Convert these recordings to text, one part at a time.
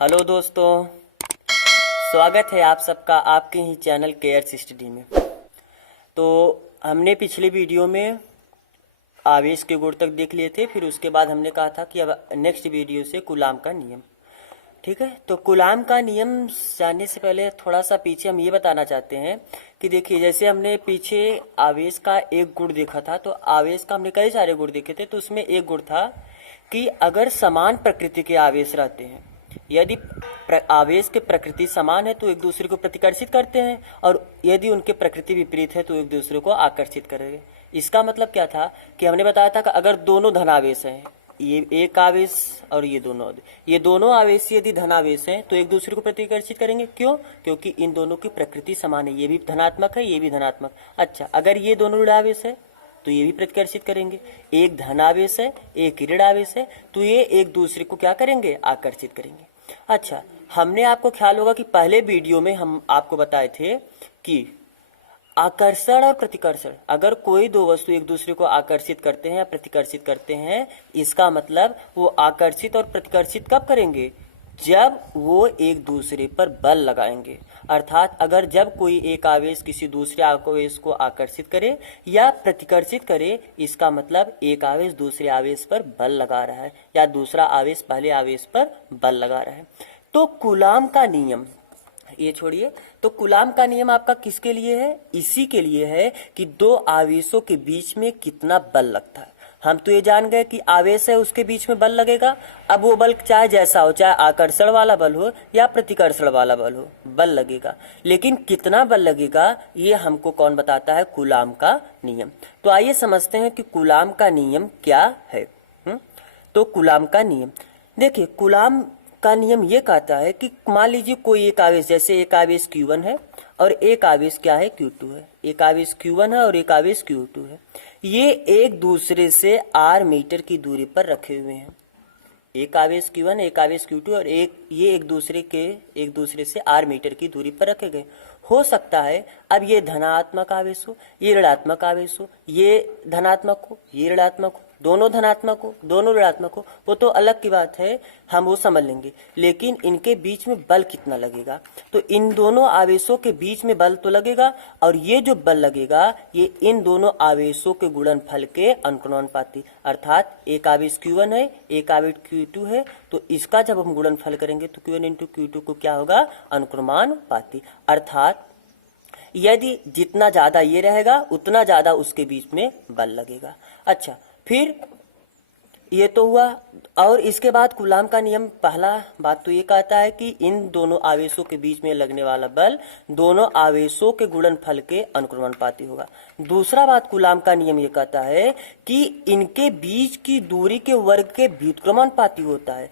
Hello दोस्तों, स्वागत है आप सबका आपके ही चैनल केयर्स स्टडी में। तो हमने पिछले वीडियो में आवेश के गुण तक देख लिए थे। फिर उसके बाद हमने कहा था कि अब नेक्स्ट वीडियो से कूलाम का नियम। ठीक है, तो कूलाम का नियम जानने से पहले थोड़ा सा पीछे हम ये बताना चाहते हैं कि देखिए, जैसे हमने पीछे आवेश का एक गुण देखा था, तो आवेश का हमने कई सारे गुण देखे थे। तो उसमें एक गुण था कि अगर समान प्रकृति के आवेश रहते हैं, यदि आवेश के प्रकृति समान है तो एक दूसरे को प्रतिकर्षित करते हैं, और यदि उनके प्रकृति विपरीत है तो एक दूसरे को आकर्षित करेंगे। इसका मतलब क्या था कि हमने बताया था कि अगर दोनों धनावेश हैं, ये एक आवेश और ये दोनों आवेश यदि धनावेश हैं तो एक दूसरे को प्रतिकर्षित करेंगे। क्यों? क्योंकि इन दोनों की प्रकृति समान है, ये भी धनात्मक है, ये भी धनात्मक। अच्छा, अगर ये दोनों ऋणावेश है तो ये भी प्रतिकर्षित करेंगे। एक धनावेश है, एक ऋण आवेश है, तो ये एक दूसरे को क्या करेंगे? आकर्षित करेंगे। अच्छा, हमने आपको ख्याल होगा कि पहले वीडियो में हम आपको बताए थे कि आकर्षण और प्रतिकर्षण, अगर कोई दो वस्तु एक दूसरे को आकर्षित करते हैं या प्रतिकर्षित करते हैं, इसका मतलब वो आकर्षित और प्रतिकर्षित कब करेंगे? जब वो एक दूसरे पर बल लगाएंगे। अर्थात अगर जब कोई एक आवेश किसी दूसरे आवेश को आकर्षित करे या प्रतिकर्षित करे, इसका मतलब एक आवेश दूसरे आवेश पर बल लगा रहा है या दूसरा आवेश पहले आवेश पर बल लगा रहा है। तो कूलाम का नियम, ये छोड़िए, तो कूलाम का नियम आपका किसके लिए है? इसी के लिए है कि दो आवेशों के बीच में कितना बल लगता है। हम तो ये जान गए कि आवेश है, उसके बीच में बल लगेगा। अब वो बल चाहे जैसा हो, चाहे आकर्षण वाला बल हो या प्रतिकर्षण वाला बल हो, बल लगेगा। लेकिन कितना बल लगेगा ये हमको कौन बताता है? कूलाम का नियम। तो आइए समझते हैं कि कूलाम का नियम क्या है। तो कूलाम का नियम देखिए, कूलाम का नियम ये कहता है कि मान लीजिए कोई एक आवेश, जैसे एक आवेश Q1 है और एक आवेश क्या है? Q2 है। एक आवेश Q1 है और एक आवेश Q2 है। ये एक दूसरे से r मीटर की दूरी पर रखे हुए हैं। एक आवेश Q1, एक आवेश Q2 और ये एक दूसरे से r मीटर की दूरी पर रखे गए। हो सकता है अब ये धनात्मक आवेश हो, ये ऋणात्मक आवेश हो, ये धनात्मक हो, ये ऋणात्मक हो, दोनों धनात्मक हो, दोनों ऋणात्मक हो, वो तो अलग की बात है, हम वो समझ लेंगे। लेकिन इनके बीच में बल कितना लगेगा? तो इन दोनों आवेशों के बीच में बल तो लगेगा, और ये जो बल लगेगा ये इन दोनों आवेशों के गुणनफल के अनुक्रमानुपाती। अर्थात एक आवेश Q1 है, एक आवेश Q2 है, तो इसका जब हम गुणनफल करेंगे तो Q1 इंटू Q2 को क्या होगा? अनुक्रमानुपाती। अर्थात यदि जितना ज्यादा ये रहेगा उतना ज्यादा उसके बीच में बल लगेगा। अच्छा, फिर ये तो हुआ, और इसके बाद कूलाम का नियम पहला बात तो ये कहता है कि इन दोनों आवेशों के बीच में लगने वाला बल दोनों आवेशों के गुणनफल के अनुक्रमानुपाती होगा। दूसरा बात कूलाम का नियम ये कहता है कि इनके बीच की दूरी के वर्ग के व्युत्क्रमानुपाती होता है।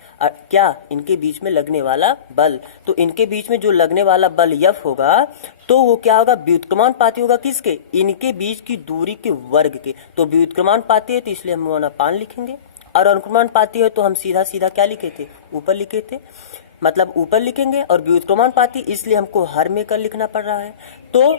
क्या? इनके बीच में लगने वाला बल, तो इनके बीच में जो लगने वाला बल F होगा तो वो क्या होगा? व्युत्क्रमानुपाती होगा। किसके? इनके बीच की दूरी के वर्ग के। तो व्युत्क्रमानुपाती है तो इसलिए हम 1/5 लिखेंगे, और अनुक्रमानुपाती है तो हम सीधा सीधा क्या लिखे थे? ऊपर लिखे थे, मतलब ऊपर लिखेंगे। और व्युत्क्रमानुपाती इसलिए हमको हर में कर लिखना पड़ रहा है। तो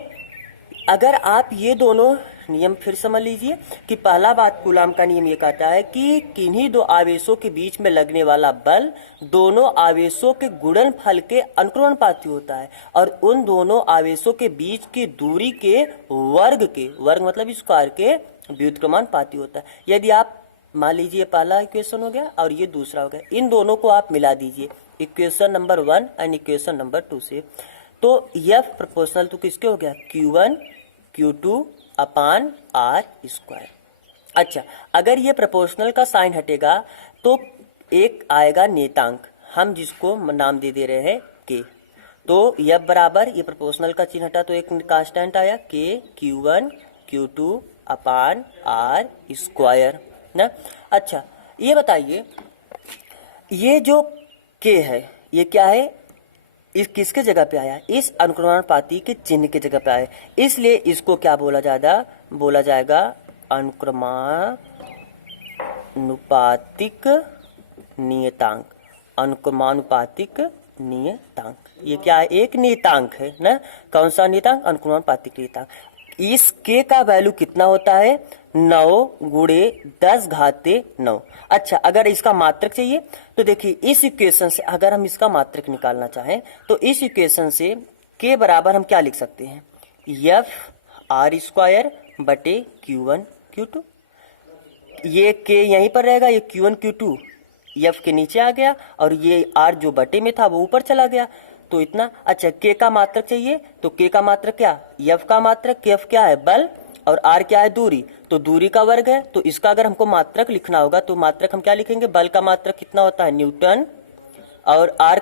अगर आप ये दोनों नियम फिर समझ लीजिए कि पहला बात कूलाम का नियम ये कहता है कि किन्हीं दो आवेशों के बीच में लगने वाला बल दोनों आवेशों के गुणनफल के अनुक्रमानुपाती होता है, और उन दोनों आवेशों के बीच की दूरी के वर्ग मतलब स्क्वायर के व्युत्क्रमानुपाती होता है। यदि आप मान लीजिए पहला इक्वेशन हो गया और ये दूसरा हो गया, इन दोनों को आप मिला दीजिए, equation number 1 and equation number 2 से, तो F प्रोपोर्शनल तो किसके हो गया? Q1 Q2 अपान R स्क्वायर। अच्छा, अगर ये प्रोपोर्शनल का साइन हटेगा तो एक आएगा नेतांक, हम जिसको नाम दे रहे हैं K। तो F बराबर, ये प्रोपोर्शनल का चिन्ह हटा तो एक कांस्टेंट आया K Q1 Q2 अपान R स्क्वायर ना। अच्छा, ये बताइए, ये जो K है ये क्या है? इस किसके जगह पे आया? इस अनुक्रमानुपाती के चिन्ह के जगह पे आया, इसलिए इसको क्या बोला जाएगा? अनुक्रमानुपातिक नियतांक। अनुक्रमानुपातिक नियतांक ये क्या है? एक नियतांक है ना। कौन सा नियतांक? अनुक्रमानुपातिक नियतांक। इस k का वैल्यू कितना होता है 9 गुणे 10 घाते 9। अच्छा, अगर इसका मात्रक चाहिए तो देखिए इस इक्वेशन से अगर हम इसका मात्रक निकालना चाहें तो इस इक्वेशन से k बराबर हम क्या लिख सकते हैं, एफ आर स्क्वायर बटे Q1 Q2। ये k यहीं पर रहेगा, ये Q1 Q2 एफ के नीचे आ गया और ये r जो बटे में था वो ऊपर चला गया, तो इतना। अच्छा, k का मात्रक चाहिए तो k का मात्रक क्या, f का मात्रक, f क्या है बल और r क्या है दूरी, तो दूरी का वर्ग है। तो इसका अगर हमको मात्रक लिखना होगा तो मात्रक हम क्या लिखेंगे, बल का मात्रक कितना होता है न्यूटन, और r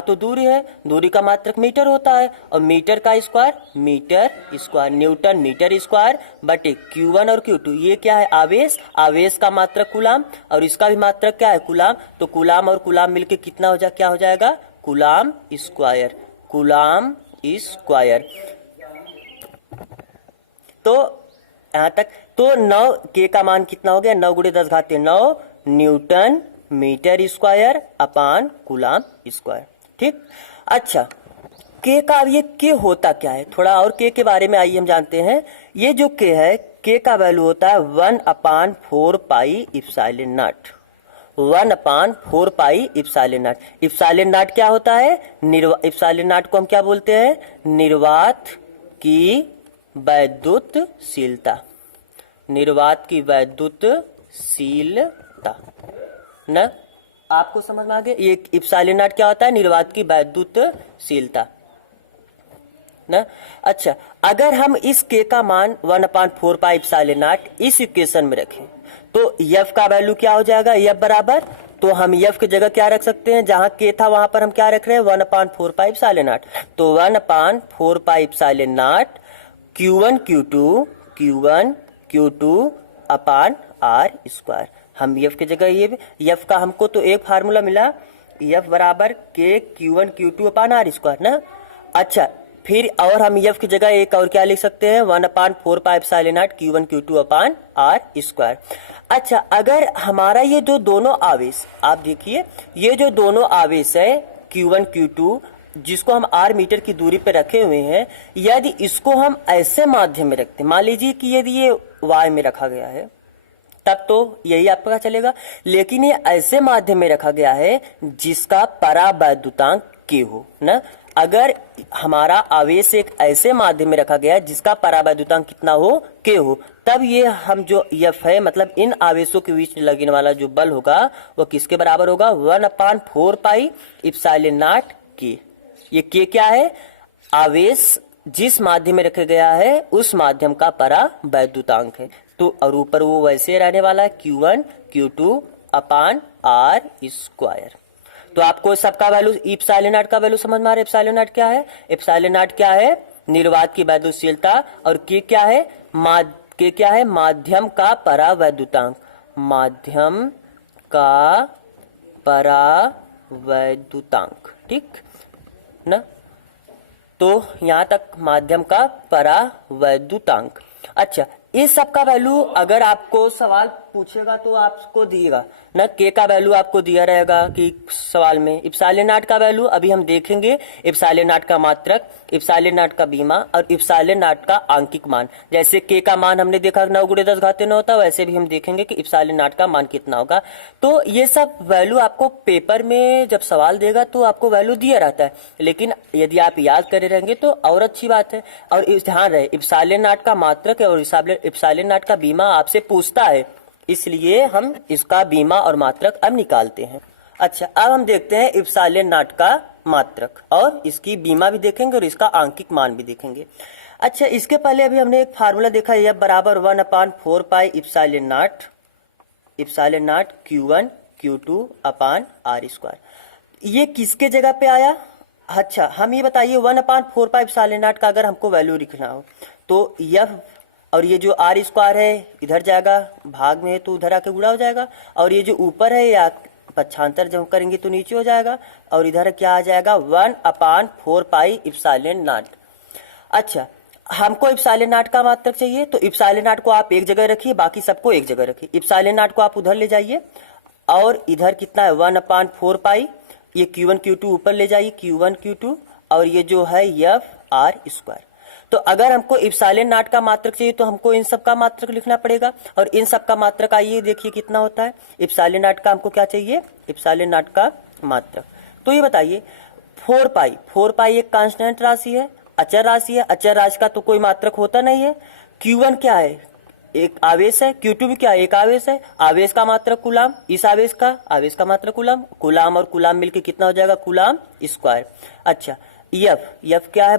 तो दूरी है, दूरी का मात्रक मीटर होता है, और मीटर का square metre square, newton metre square बटे Q1 और Q2। ये क्या है आवेश, आवेश का मात्रक कूलाम और इसका भी मात्रक क्या है कूलाम, तो कूलाम और कूलाम मिलके कितना क्या हो जाएगा कूलाम स्क्वायर, कूलाम स्क्वायर। तो यहां तक तो 9 k का मान कितना हो गया, 9 गुणे 10 घाते 9 न्यूटन मीटर स्क्वायर अपान कूलाम स्क्वायर। ठीक। अच्छा, k का अब ये k होता क्या है, थोड़ा और k के बारे में आइए हम जानते हैं। ये जो k है, k का वैल्यू होता है 1/4 pi epsilon naught, 1/4 pi epsilon naught. Epsilon naught क्या होता है, इप्सिलॉन नॉट को हम क्या बोलते हैं, निर्वात की वैद्युतशीलता, निर्वात की वैद्युतशीलता ना, आपको समझ में आ गया। ये इप्सिलॉन नॉट क्या होता है, निर्वात की वैद्युतशीलता ना। अच्छा, अगर हम इस k का मान 1/4 पाई इप्सिलॉन नॉट इस इक्वेशन में रखें तो f का वैल्यू क्या हो जाएगा, f बराबर, तो हम f की जगह क्या रख सकते हैं, जहां k था वहां पर हम क्या रख रहे हैं 1/4 पाई इप्सिलॉन नॉट, तो 1/4 pi epsilon naught Q1 Q2 upon r square. हम f की जगह ये f का हमको तो एक फार्मूला मिला, f बराबर k Q1 Q2 upon r square ना। अच्छा, फिर और हम f की जगह एक और क्या लिख सकते हैं 1/4 pi epsilon naught Q1 Q2 upon r square. अच्छा, अगर हमारा ये जो दोनों आवेश, आप देखिए ये जो दोनों आवेश है Q1 Q2 जिसको हम r मीटर की दूरी पे रखे हुए हैं, यदि इसको हम ऐसे माध्यम में रखते, मान लीजिए कि यदि ये y में रखा गया है तब तो यही आपका चलेगा, लेकिन ये ऐसे माध्यम में रखा गया है जिसका परावैद्युतांक k हो ना। अगर हमारा आवेश एक ऐसे माध्यम में रखा गया है जिसका परावैद्युतांक कितना हो k हो, तब ये हम जो F है मतलब इन आवेशों के बीच लगने वाला जो बल होगा वो किसके बराबर होगा 1/4 पाई इप्सिलॉन नॉट k। ये k क्या है, आवेश जिस माध्यम में रखा गया है उस माध्यम का परावैद्युतांक है। तो और ऊपर वो वैसे रहने वाला है Q1 Q2 upon r square. तो आपको सबका वैल्यू इप्सिलॉन नॉट का वैल्यू समझ में आ रहा है। इप्सिलॉन नॉट क्या है, इप्सिलॉन नॉट क्या है निर्वात की वैद्युतशीलता, और k क्या है k क्या है माध्यम का परावैद्युतांक, माध्यम का परावैद्युतांक। ठीक ना, तो यहां तक माध्यम का परावैद्युतांक। अच्छा, इस सब का वैल्यू अगर आपको सवाल पूछेगा तो आपको दिएगा ना, k का वैल्यू आपको दिया रहेगा कि सवाल में। इप्सिलॉन नॉट का वैल्यू अभी हम देखेंगे, इप्सिलॉन नॉट का मात्रक, इप्सिलॉन नॉट का बीमा और इप्सिलॉन नॉट का आंकिक मान। जैसे k का मान हमने देखा 9 गुणे 10 घाते 9 होता है, वैसे भी हम देखेंगे कि इप्सिलॉन नॉट का मान कितना होगा। तो ये सब वैल्यू आपको पेपर में जब सवाल देगा तो आपको वैल्यू दिया रहता है, लेकिन यदि आप याद करे रहेंगे तो और अच्छी बात है। और ध्यान रहे इप्सिलॉन नॉट का मात्रक है और इप्सिलॉन नॉट का बीमा आपसे पूछता है, इसलिए हम इसका बीमा और मात्रक अब निकालते हैं। अच्छा, अब हम देखते हैं इप्सिलॉन नॉट का मात्रक और इसकी बीमा भी देखेंगे और इसका आंकिक मान भी देखेंगे। अच्छा, इसके पहले अभी हमने एक फार्मूला देखा, यह बराबर 1/4 pi epsilon naught Q1 Q2 upon r square. ये किसके जगह पे आया, अच्छा हम ये बताइए 1/4 पाई इप्सिलॉन नॉट का अगर हमको वैल्यू लिखना हो तो यह और ये जो आर स्क्वायर है इधर जाएगा, भाग में है तो उधर आके गुणा हो जाएगा, और ये जो ऊपर है या पक्षांतर जब करेंगे तो नीचे हो जाएगा, और इधर क्या आ जाएगा 1/4 पाई इप्सिलॉन नॉट। अच्छा, हमको इप्सिलॉन नॉट का मात्रक चाहिए तो इप्सिलॉन नॉट को आप एक जगह रखिए, बाकी सबको एक जगह रखिए। इप्सिलॉन नॉट को आप उधर ले जाइए और इधर कितना है 1/4 पाई, ये Q1 Q2 ऊपर ले जाइए Q1 Q2, और ये जो है F R स्क्वायर। तो अगर हमको इप्सिलॉन नॉट का मात्रक चाहिए तो हमको इन सब का मात्रक लिखना पड़ेगा, और इन सब का मात्रक आइए देखिए कितना होता है। इप्सिलॉन नॉट का हमको क्या चाहिए, इप्सिलॉन नॉट का मात्रक। तो ये बताइए 4 पाई एक कांस्टेंट राशि है, अचर राशि है, अचर राशि का तो कोई मात्रक होता नहीं है। Q1 क्या है, एक आवेश है, Q2 भी क्या है, एक आवेश है, आवेश का मात्रक कूलाम, इस आवेश का मात्रक कूलाम, कूलाम और कूलाम मिलके कितना हो जाएगा, कूलाम स्क्वायर। अच्छा F क्या है,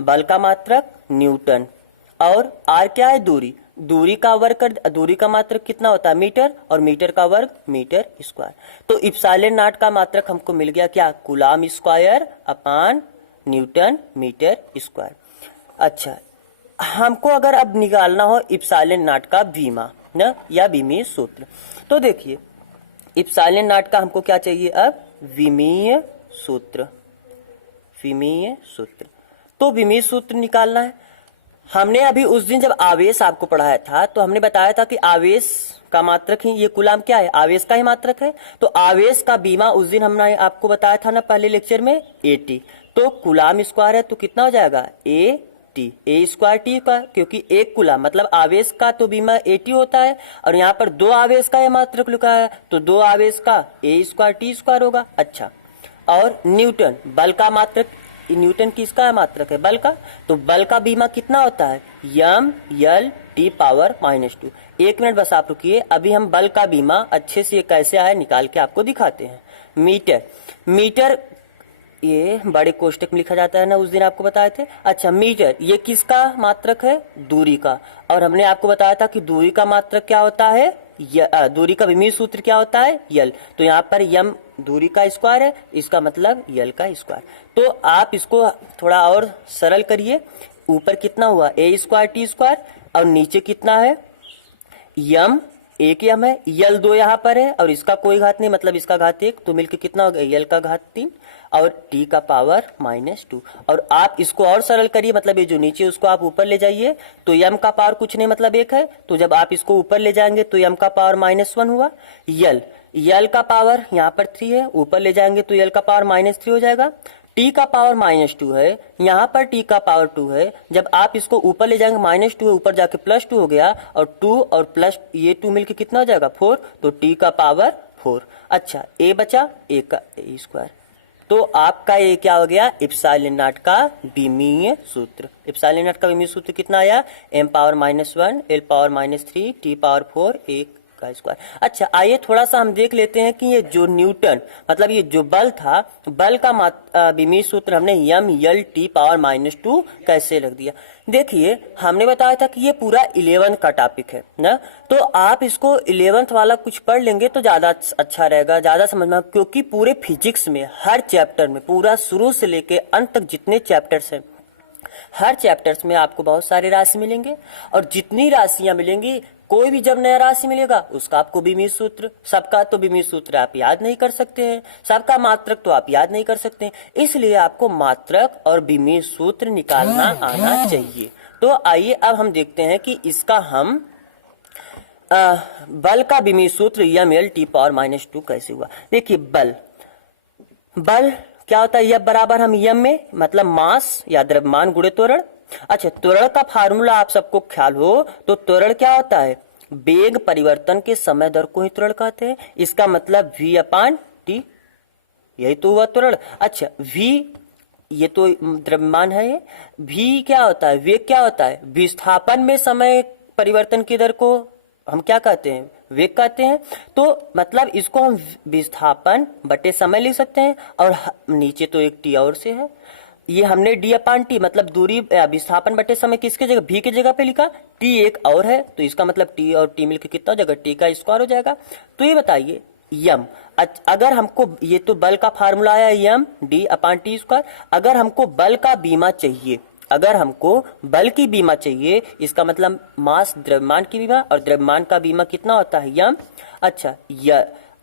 बल का मात्रक न्यूटन, और R क्या है, दूरी का वर्ग कर, दूरी का मात्रक कितना होता है, मीटर, और मीटर का वर्ग मीटर स्क्वायर। तो इप्सिलॉन नॉट का मात्रक हमको मिल गया क्या, कूलाम स्क्वायर अपान न्यूटन मीटर स्क्वायर। अच्छा, हमको अगर अब निकालना हो इप्सिलॉन नॉट का बीमा ना, या विमीय सूत्र, तो देखिए इप्सिलॉन नॉट का हमको क्या चाहिए, अब विमीय सूत्र। तो विमीय सूत्र निकालना है। हमने अभी उस दिन जब आवेश आपको पढ़ाया था तो हमने बताया था कि आवेश का मात्रक ही ये कूलाम क्या है, आवेश का ही मात्रक है। तो आवेश का बीमा उस दिन हमने आपको बताया था ना पहले लेक्चर में, AT। तो कूलाम स्क्वायर है तो कितना हो जाएगा, A स्क्वायर टी का, क्योंकि एक कूलाम मतलब आवेश का तो बीमा AT होता है, और यहाँ पर दो आवेश का यह मात्रक लिखा है तो दो आवेश का A स्क्वायर टी स्क्वायर होगा। अच्छा, और न्यूटन बल का मात्रक, न्यूटन किसका मात्रक है, बल का, तो बल का बीमा कितना होता है, M/L(T)⁻²। एक मिनट बस आप रुकिए, अभी हम बल का बीमा अच्छे से कैसे आया निकाल के आपको दिखाते हैं। मीटर ये बड़े कोष्टक में लिखा जाता है ना, उस दिन आपको बताए थे। अच्छा, मीटर ये किसका मात्रक है, दूरी का, और हमने आपको बताया था कि दूरी का मात्रक क्या होता है, दूरी का विमीय सूत्र क्या होता है, यल। तो यहाँ पर यम दूरी का स्क्वायर है, इसका मतलब यल का स्क्वायर। तो आप इसको थोड़ा और सरल करिए, ऊपर कितना हुआ, A स्क्वायर टी स्क्वायर, और नीचे कितना है, यम, एक यम है, यल 2 यहाँ पर है, और इसका कोई घात नहीं मतलब इसका घात 1, तो मिलके कितना हो गया, यल का घात 3 और t का पावर -2। और आप इसको और सरल करिए, मतलब ये जो नीचे उसको आप ऊपर ले जाइए, तो यम का पावर कुछ नहीं मतलब 1 है, तो जब आप इसको ऊपर ले जाएंगे तो यम का पावर -1 हुआ। यल का पावर यहाँ पर 3 है, ऊपर ले जाएंगे तो यल का पावर -3 हो जाएगा। t का पावर -2 है, यहाँ पर t का पावर 2 है, जब आप इसको ऊपर ले जाएंगे -2 है, ऊपर जाके +2 हो गया, और 2 और प्लस ये 2 मिलके कितना हो जाएगा, 4, तो t का पावर 4। अच्छा, a बचा, a का a स्क्वायर। तो आपका ये क्या हो गया, इप्सिलॉन नॉट का विमीय सूत्र। इप्सिलॉन नॉट का विमीय सूत्र कितना आया, M⁻⁻1 L⁻−3 T⁻4 A का स्क्वायर। अच्छा, आइए थोड़ा सा हम देख लेते हैं कि ये जो न्यूटन मतलब ये जो बल था, बल का विमीय सूत्र हमने M/L(T)⁻2 कैसे रख दिया। देखिए हमने बताया था कि ये पूरा 11th का टॉपिक है ना, तो आप इसको 11th वाला कुछ पढ़ लेंगे तो ज्यादा अच्छा रहेगा, ज्यादा समझ में, क्योंकि पूरे फिजिक्स में हर चैप्टर में पूरा शुरू से लेके अंत तक जितने चैप्टर्स हैं, हर चैप्टर्स में आपको बहुत सारे राशि मिलेंगे, और जितनी राशियां मिलेंगी, कोई भी जब नया राशि मिलेगा उसका आपको विमीय सूत्र, सबका तो विमीय सूत्र आप याद नहीं कर सकते हैं, सबका मात्रक तो आप याद नहीं कर सकते हैं, इसलिए आपको मात्रक और विमीय सूत्र निकालना आना चाहिए। तो आइए अब हम देखते हैं कि इसका हम बल का विमीय सूत्र M/L(T)⁻2 कैसे हुआ। देखिए बल क्या होता है, F बराबर हम यम में मतलब मास या द्रव्यमान गुणे त्वरण। अच्छा, त्वरण का फार्मूला आप सबको ख्याल हो तो त्वरण क्या होता है, वेग परिवर्तन के समय दर को ही त्वरण कहते हैं, इसका मतलब V/T, यही तो हुआ त्वरण। अच्छा, V ये तो द्रव्यमान है, V क्या होता है, वेग क्या होता है, विस्थापन में समय परिवर्तन की दर को हम क्या कहते हैं, वेग कहते हैं। तो मतलब इसको हम विस्थापन बटे समय लिख सकते हैं, और नीचे तो एक t और से है, ये हमने D/T मतलब दूरी विस्थापन बटे समय किसके जगह, v के जगह पे लिखा, t एक और है तो इसका मतलब t और t मिलकर कितना हो जाएगा, t का स्क्वायर हो जाएगा। तो ये बताइए यम, अगर हमको ये तो बल का फार्मूला आया M/D/T², अगर हमको बल का बीमा चाहिए, अगर हमको बल की बीमा चाहिए, इसका मतलब मास द्रव्यमान की बीमा, और द्रव्यमान का बीमा कितना होता है, यम। अच्छा,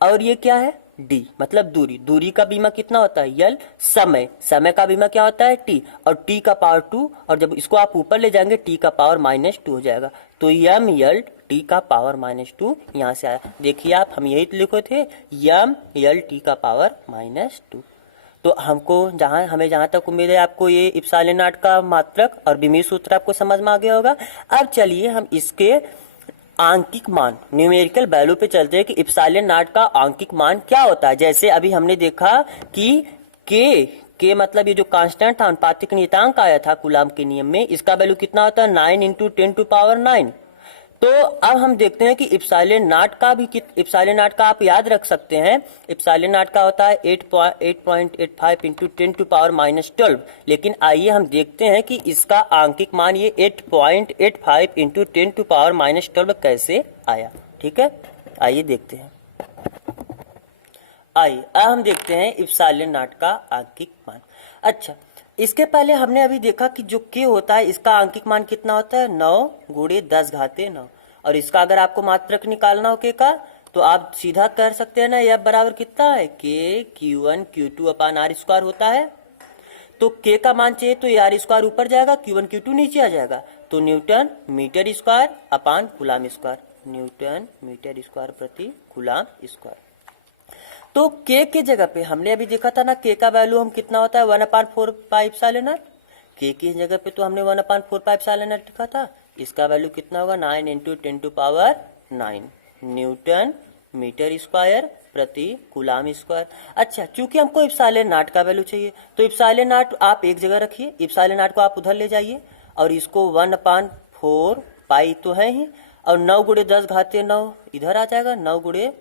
और ये क्या है, डी मतलब दूरी का बीमा कितना होता है, यल। समय का बीमा क्या होता है, टी, और टी का पावर 2, और जब इसको आप ऊपर ले जाएंगे टी का पावर -2 हो जाएगा। तो M/L टी का पावर -2 यहाँ से आया। देखिए आप, हम यही तो लिखे थे M/L टी का पावर -2। तो हमें जहां तक उम्मीद है आपको ये इप्सिलॉन नॉट का मात्रक और विमीय सूत्र आपको समझ में आ गया होगा। अब चलिए हम इसके आंकिक मान न्यूमेरिकल वैल्यू पे चलते हैं कि इप्सिलॉन नॉट का आंकिक मान क्या होता है। जैसे अभी हमने देखा कि के मतलब ये जो कांस्टेंट था, अनुपातिक नियतांक आया था कूलाम के नियम में, इसका वैल्यू कितना होता है 9 × 10⁹। तो अब हम देखते हैं कि इप्सिलॉन नॉट का भी इप्सिलॉन नॉट का आप याद रख सकते हैं। इप्सिलॉन नॉट का होता है 8.85 × 10⁻12। लेकिन आइए हम देखते हैं कि इसका आंकिक मान ये 8.85 × 10⁻12 कैसे आया। ठीक है, आइए देखते हैं। आइए अब हम देखते हैं इप्सिलॉन नॉट का आंकिक मान। अच्छा, इसके पहले हमने अभी देखा कि जो के होता है इसका आंकिक मान कितना होता है 9 × 10⁻9। और इसका अगर आपको मात्रक निकालना हो के का, तो आप सीधा कर सकते हैं ना, यह बराबर कितना है के Q1 Q2/r² होता है। तो के का मान चाहिए तो r² ऊपर जाएगा, Q1 Q2 नीचे आ जाएगा। तो न्यूटन मीटर स्क्वायर अपान coulomb square, newton metre square प्रति कूलाम स्क्वायर। तो के जगह पे हमने अभी देखा था ना, के का वैल्यू हम कितना होता है 1/4 पाई इप्सिलॉन नॉट। के की जगह पे तो हमने 1/4 पाई इप्सिलॉन नॉट लिखा था। इसका वैल्यू कितना होगा 9 × 10⁻9 न्यूटन मीटर स्क्वायर प्रति कूलाम स्क्वायर। अच्छा, चूंकि हमको इप्सिलॉन नॉट का वैल्यू चाहिए तो इप्सिलॉन नॉट आप एक जगह रखिए, इप्सिलॉन नॉट को आप उधर ले जाइए और इसको 1/4 पाई तो है ही, और 9 × 10⁻9 इधर आ जाएगा, 9 ×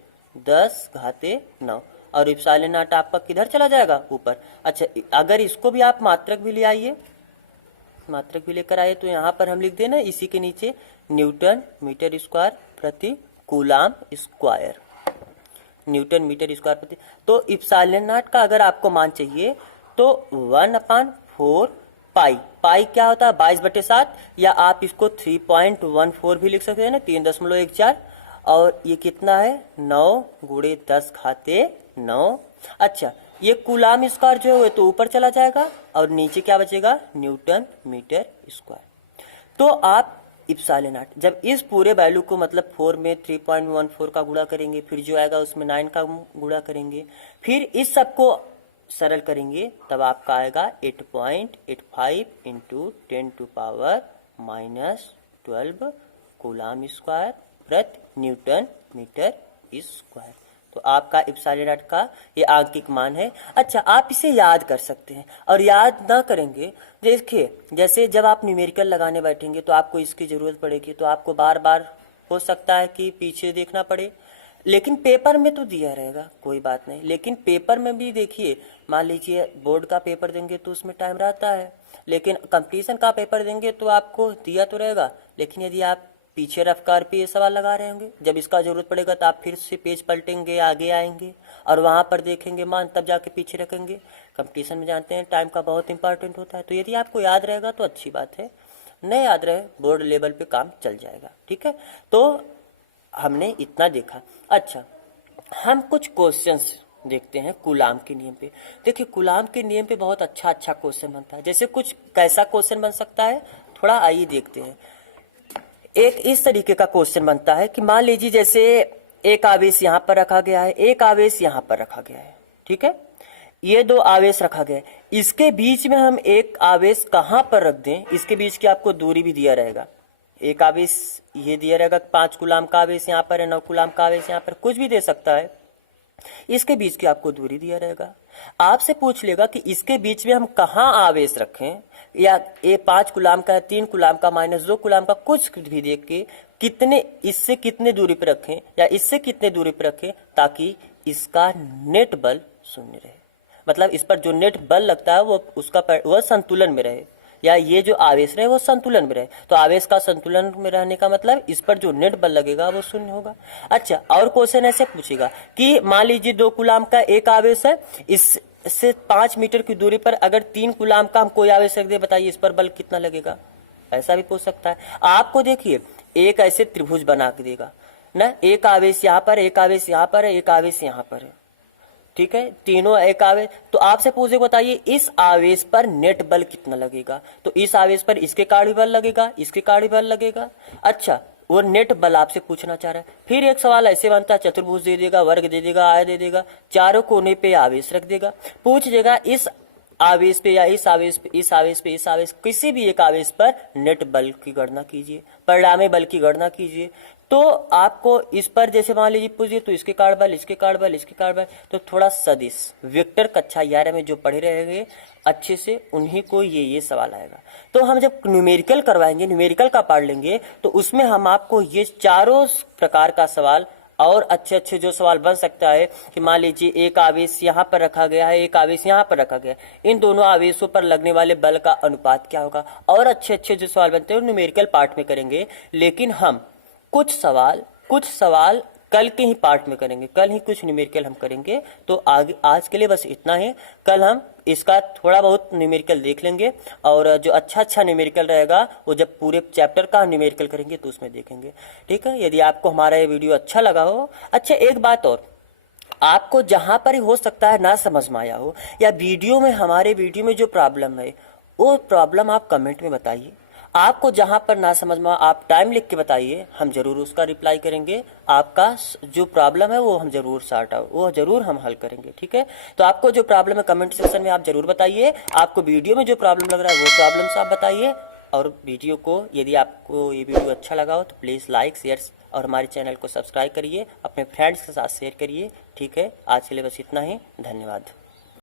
10⁻9, और इप्सिलॉन नॉट आपका किधर चला जाएगा ऊपर। अच्छा, अगर इसको भी आप मात्रक भी ले आइए, मात्रक भी लेकर आइए, तो यहाँ पर हम लिख देना इसी के नीचे न्यूटन मीटर स्क्वायर प्रति coulomb square, newton metre square प्रति। तो इप्सिलॉन नॉट का अगर आपको मान चाहिए तो 1/4 पाई क्या होता है 22/7, या आप इसको 3.14 भी लिख सकते हैं ना, 3.14। और ये कितना है 9 × 10⁻9। अच्छा, ये कूलाम स्क्वायर जो है तो ऊपर चला जाएगा और नीचे क्या बचेगा न्यूटन मीटर स्क्वायर। तो आप इप्सिलॉन नॉट जब इस पूरे वैल्यू को मतलब 4 में 3.14 का गुणा करेंगे, फिर जो आएगा उसमें 9 का गुणा करेंगे, फिर इस सब को सरल करेंगे, तब आपका आएगा 8.85 × 10⁻12 कूलाम स्क्वायर प्रति न्यूटन मीटर स्क्वायर। तो आपका इप्सिलॉन नॉट का ये आंकिक मान है। अच्छा, आप इसे याद कर सकते हैं, और याद ना करेंगे, देखिए जैसे जब आप न्यूमेरिकल लगाने बैठेंगे तो आपको इसकी जरूरत पड़ेगी, तो आपको बार बार हो सकता है कि पीछे देखना पड़े, लेकिन पेपर में तो दिया रहेगा, कोई बात नहीं। लेकिन पेपर में भी देखिए, मान लीजिए बोर्ड का पेपर देंगे तो उसमें टाइम रहता है, लेकिन कंपटीशन का पेपर देंगे तो आपको दिया तो रहेगा, लेकिन यदि आप पीछे रफ्तार पे ये सवाल लगा रहे होंगे, जब इसका जरूरत पड़ेगा तो आप फिर से पेज पलटेंगे, आगे आएंगे और वहां पर देखेंगे मान, तब जाके पीछे रखेंगे। कंपटीशन में जानते हैं टाइम का बहुत इंपॉर्टेंट होता है, तो यदि आपको याद रहेगा तो अच्छी बात है, नहीं याद रहे बोर्ड लेवल पे काम चल जाएगा। ठीक है, तो हमने इतना देखा। अच्छा, हम कुछ क्वेश्चंस देखते हैं कूलाम के नियम पे। देखिए कूलाम के नियम पे बहुत अच्छा क्वेश्चन बनता है। जैसे कुछ कैसा क्वेश्चन बन सकता है, थोड़ा आइए देखते हैं। एक इस तरीके का क्वेश्चन बनता है कि मान लीजिए जैसे एक आवेश यहाँ पर रखा गया है, एक आवेश यहाँ पर रखा गया है। ठीक है, ये दो आवेश रखा गया है, इसके बीच में हम एक आवेश कहाँ पर रख दें, इसके बीच की आपको दूरी भी दिया रहेगा। एक आवेश ये दिया रहेगा 5 कूलाम का आवेश यहाँ पर है, 9 कूलाम का आवेश यहाँ पर, कुछ भी दे सकता है। इसके बीच की आपको दूरी दिया रहेगा। आपसे पूछ लेगा कि इसके बीच में हम कहाँ आवेश रखें, या ये 5 कूलाम का है, 3 कूलाम का, -2 कूलाम का, कुछ भी देख के कितने इससे कितने दूरी पर रखें या इससे कितने दूरी पर रखें, ताकि इसका नेट बल शून्य रहे। मतलब इस पर जो नेट बल लगता है वो उसका वह संतुलन में रहे, या ये जो आवेश रहे वो संतुलन में रहे। तो आवेश का संतुलन में रहने का मतलब इस पर जो नेट बल लगेगा वो शून्य होगा। अच्छा, और क्वेश्चन ऐसे पूछेगा कि मान लीजिए 2 कूलाम का एक आवेश है, इससे 5 मीटर की दूरी पर अगर 3 कूलाम का हम कोई आवेश रख दे, बताइए इस पर बल कितना लगेगा। ऐसा भी पूछ सकता है आपको। देखिए एक ऐसे त्रिभुज बना के देगा ना, एक आवेश यहाँ पर, एक आवेश यहाँ पर है, एक आवेश यहाँ पर है। ठीक है, तीनों एक आवेश, तो आपसे पूछे बताइए इस आवेश पर नेट बल कितना लगेगा। तो इस आवेश पर इसके कारण बल लगेगा, इसके कारण बल लगेगा। अच्छा, वो नेट बल आपसे पूछना चाह रहा है। फिर एक सवाल ऐसे बनता है, चतुर्भुज दे देगा, वर्ग दे देगा, आय दे देगा, चारों कोने पे आवेश रख देगा, पूछ देगा इस आवेश पे या इस आवेश पे, इस आवेश पे, इस आवेश, किसी भी एक आवेश पर नेट बल की गणना कीजिए, परिणामी बल की गणना कीजिए। तो आपको इस पर जैसे मान लीजिए पूछिए तो इसके कारण बल, इसके कारण बल, इसके कारण बल, तो थोड़ा सदिश वेक्टर कक्षा 11 में जो पढ़े रहेंगे अच्छे से उन्हीं को ये सवाल आएगा। तो हम जब न्यूमेरिकल करवाएंगे, न्यूमेरिकल का पार्ट लेंगे, तो उसमें हम आपको ये चारों प्रकार का सवाल और अच्छे अच्छे जो सवाल बन सकता है कि मान लीजिए एक आवेश यहाँ पर रखा गया है, एक आवेश यहाँ पर रखा गया है, इन दोनों आवेशों पर लगने वाले बल का अनुपात क्या होगा, और अच्छे अच्छे जो सवाल बनते हैं न्यूमेरिकल पार्ट में करेंगे। लेकिन हम कुछ सवाल कल के ही पार्ट में करेंगे, कल ही कुछ न्यूमेरिकल हम करेंगे। तो आगे आज के लिए बस इतना ही। कल हम इसका थोड़ा बहुत न्यूमेरिकल देख लेंगे, और जो अच्छा न्यूमेरिकल रहेगा वो जब पूरे चैप्टर का न्यूमेरिकल करेंगे तो उसमें देखेंगे। ठीक है, यदि आपको हमारा ये वीडियो अच्छा लगा हो। अच्छा, एक बात और, आपको जहां पर हो सकता है ना समझ में आया हो, या हमारे वीडियो में जो प्रॉब्लम है वो प्रॉब्लम आप कमेंट में बताइए। आपको जहां पर ना समझ में आप टाइम लिख के बताइए, हम जरूर उसका रिप्लाई करेंगे। आपका जो प्रॉब्लम है वो हम जरूर वो जरूर हम हल करेंगे। ठीक है, तो आपको जो प्रॉब्लम है कमेंट सेक्शन में आप जरूर बताइए। आपको वीडियो में जो प्रॉब्लम लग रहा है वो प्रॉब्लम्स आप बताइए। और वीडियो को, यदि आपको ये वीडियो अच्छा लगा हो तो प्लीज़ लाइक, शेयर और हमारे चैनल को सब्सक्राइब करिए, अपने फ्रेंड्स के साथ शेयर करिए। ठीक है, आज के लिए बस इतना ही। धन्यवाद।